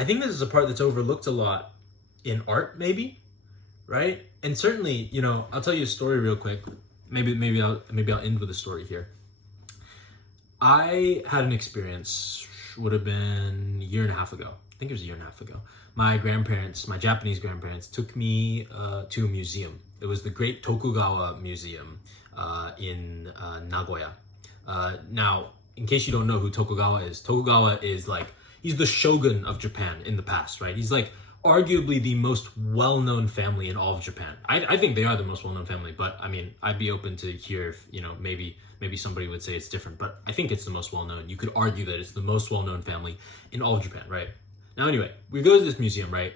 I think this is a part that's overlooked a lot in art, maybe, right? And certainly, I'll tell you a story real quick. Maybe I'll end with a story here. I had an experience, would have been a year and a half ago. I think it was a year and a half ago. My grandparents, my Japanese grandparents, took me to a museum. It was the Great Tokugawa Museum in Nagoya. Now, in case you don't know who Tokugawa is like, he's the shogun of Japan in the past, right? He's like arguably the most well-known family in all of Japan. I think they are the most well-known family, but I mean, I'd be open to hear if, maybe somebody would say it's different, but I think it's the most well-known. You could argue that it's the most well-known family in all of Japan, right? Now, anyway, we go to this museum, right?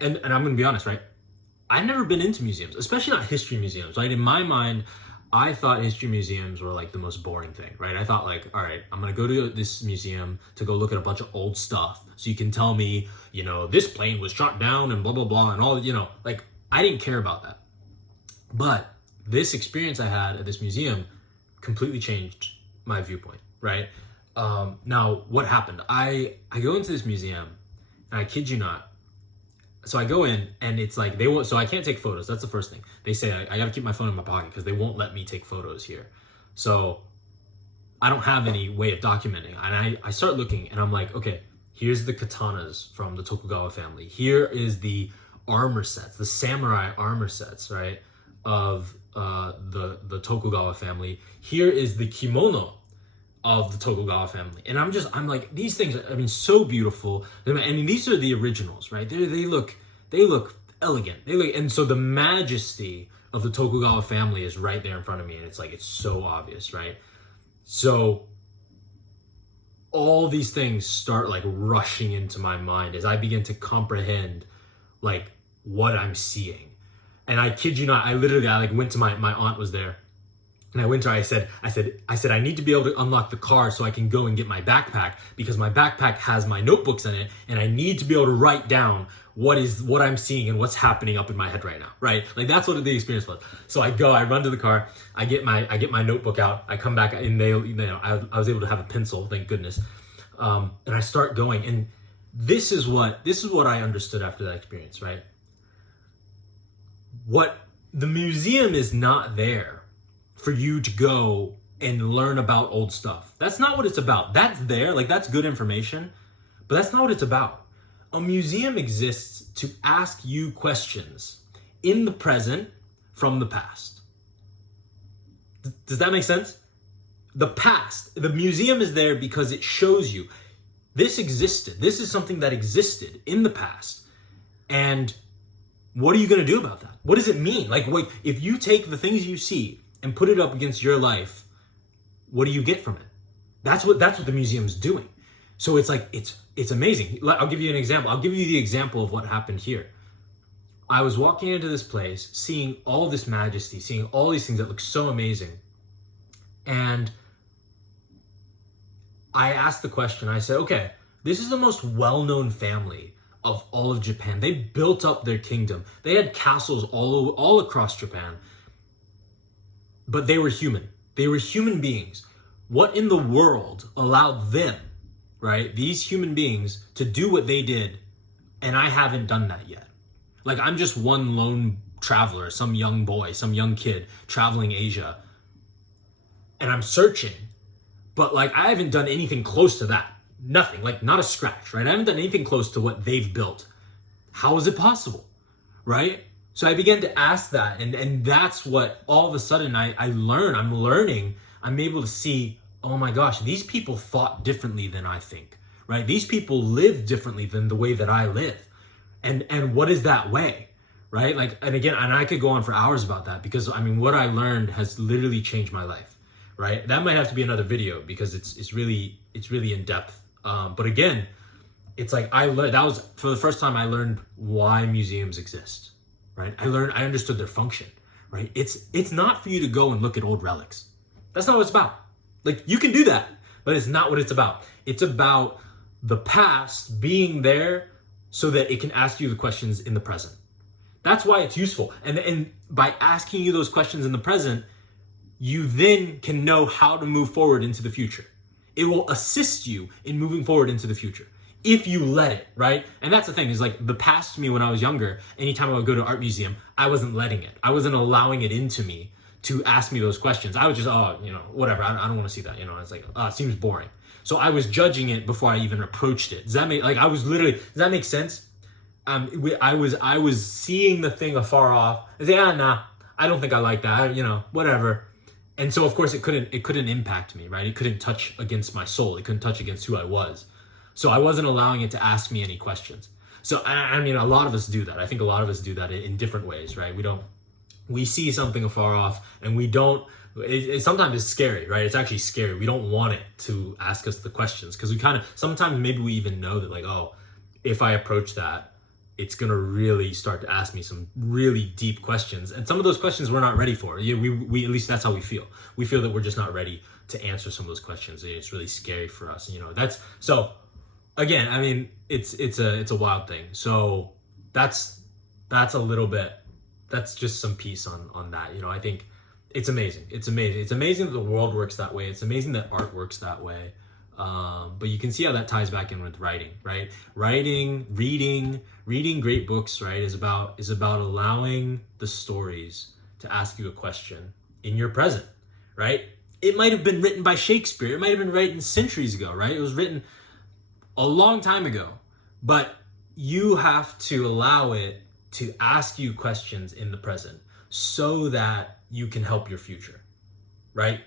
And I'm going to be honest, right? I've never been into museums, especially not history museums, right? In my mind, I thought history museums were like the most boring thing, right? I thought like, all right, I'm going to go to this museum to go look at a bunch of old stuff. So you can tell me, this plane was shot down and blah, blah, blah, and all, like I didn't care about that. But this experience I had at this museum completely changed my viewpoint, right? Now, what happened? I go into this museum, and I kid you not. So I go in, and it's like they won't. So I can't take photos. That's the first thing. They say I got to keep my phone in my pocket because they won't let me take photos here. So I don't have any way of documenting. And I start looking, and I'm like, okay, here's the katanas from the Tokugawa family. Here is the armor sets, the samurai armor sets, right, of the Tokugawa family. Here is the kimono of the Tokugawa family. And I'm like, these things are, I mean, so beautiful. I mean, these are the originals, right? They look elegant. And so the majesty of the Tokugawa family is right there in front of me. And it's like, it's so obvious, right? So all these things start like rushing into my mind as I begin to comprehend like what I'm seeing. And I kid you not, I like went to my aunt was there. And I went to her, I said, I need to be able to unlock the car so I can go and get my backpack because my backpack has my notebooks in it and I need to be able to write down what I'm seeing and what's happening up in my head right now, right? Like that's what the experience was. So I run to the car, I get my notebook out, I come back and I was able to have a pencil, thank goodness. And I start going and this is what I understood after that experience, right? What the museum is not there for you to go and learn about old stuff. That's not what it's about. That's there, like that's good information, but that's not what it's about. A museum exists to ask you questions in the present from the past. Does that make sense? The past, the museum is there because it shows you this existed. This is something that existed in the past. And what are you going to do about that? What does it mean? Like, wait, if you take the things you see and put it up against your life, what do you get from it? That's what the museum's doing. So it's like, it's amazing. I'll give you an example. I'll give you the example of what happened here. I was walking into this place, seeing all this majesty, seeing all these things that look so amazing. And I asked the question, I said, okay, this is the most well-known family of all of Japan. They built up their kingdom. They had castles all across Japan. But they were human. They were human beings. What in the world allowed them, right, these human beings to do what they did, and I haven't done that yet? Like, I'm just one lone traveler, some young boy, some young kid traveling Asia, and I'm searching, but like, I haven't done anything close to that. Nothing, like not a scratch, right? I haven't done anything close to what they've built. How is it possible, right? So I began to ask that, and that's what all of a sudden I learn. I'm learning. I'm able to see, oh my gosh, these people thought differently than I think, right? These people live differently than the way that I live. And what is that way, right? Like, and again, and I could go on for hours about that because I mean, what I learned has literally changed my life, right? That might have to be another video because it's really in depth. But again, it's like I learned, that was for the first time I learned why museums exist. Right? I understood their function, right? It's not for you to go and look at old relics. That's not what it's about. Like, you can do that, but it's not what it's about. It's about the past being there so that it can ask you the questions in the present. That's why it's useful. And by asking you those questions in the present, you then can know how to move forward into the future. It will assist you in moving forward into the future. if you let it, right? And that's the thing, is like the past me when I was younger, anytime I would go to art museum, I wasn't letting it. I wasn't allowing it into me to ask me those questions. I was just, whatever, I don't want to see that, it's like, it seems boring. So I was judging it before I even approached it. Does that make sense? I was seeing the thing afar off. I say, nah, I don't think I like that, whatever. And so of course it couldn't impact me, right? It couldn't touch against my soul. It couldn't touch against who I was. So I wasn't allowing it to ask me any questions. So, I mean, a lot of us do that. I think a lot of us do that in different ways, right? We see something afar off and we don't, sometimes it's scary, right? It's actually scary. We don't want it to ask us the questions because sometimes maybe we even know that like, oh, if I approach that, it's going to really start to ask me some really deep questions. And some of those questions we're not ready for. We at least that's how we feel. We feel that we're just not ready to answer some of those questions. It's really scary for us. Again, I mean, it's a wild thing. So that's a little bit, that's just some piece on that. I think it's amazing. It's amazing that the world works that way. It's amazing that art works that way. But you can see how that ties back in with writing, right? Reading great books, right, is about allowing the stories to ask you a question in your present, right? It might have been written by Shakespeare. It might have been written centuries ago, right? It was written a long time ago, but you have to allow it to ask you questions in the present so that you can help your future, right?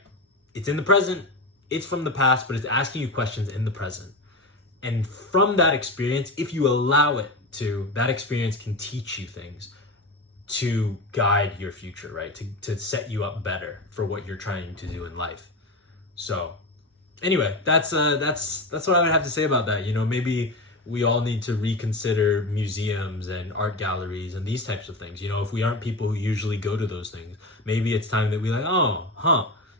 It's in the present, it's from the past, but it's asking you questions in the present. And from that experience, if you allow it to, that experience can teach you things to guide your future, right? To set you up better for what you're trying to do in life. So anyway, that's what I would have to say about that. Maybe we all need to reconsider museums and art galleries and these types of things. If we aren't people who usually go to those things, maybe it's time that we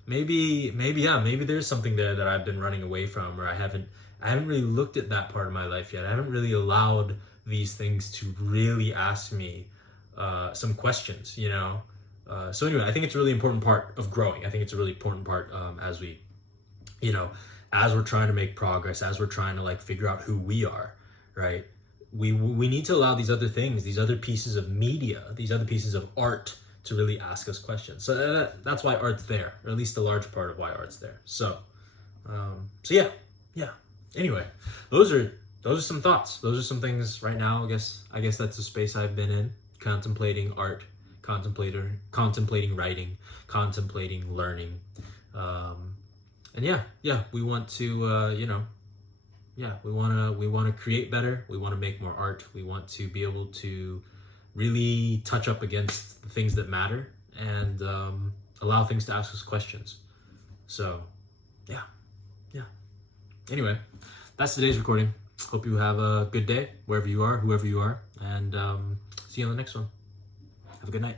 maybe there's something there that I've been running away from, or I haven't really looked at that part of my life yet. I haven't really allowed these things to really ask me some questions, So anyway, I think it's a really important part of growing. I think it's a really important part as we, as we're trying to make progress, as we're trying to like figure out who we are, right? We need to allow these other things, these other pieces of media, these other pieces of art to really ask us questions. So that's why art's there, or at least a large part of why art's there. So yeah. Anyway, those are some thoughts. Those are some things right now. I guess that's the space I've been in, contemplating art, contemplating writing, contemplating learning. And we want to, we want to create better. We want to make more art. We want to be able to really touch up against the things that matter and allow things to ask us questions. So, yeah. Anyway, that's today's recording. Hope you have a good day, wherever you are, whoever you are, and see you on the next one. Have a good night.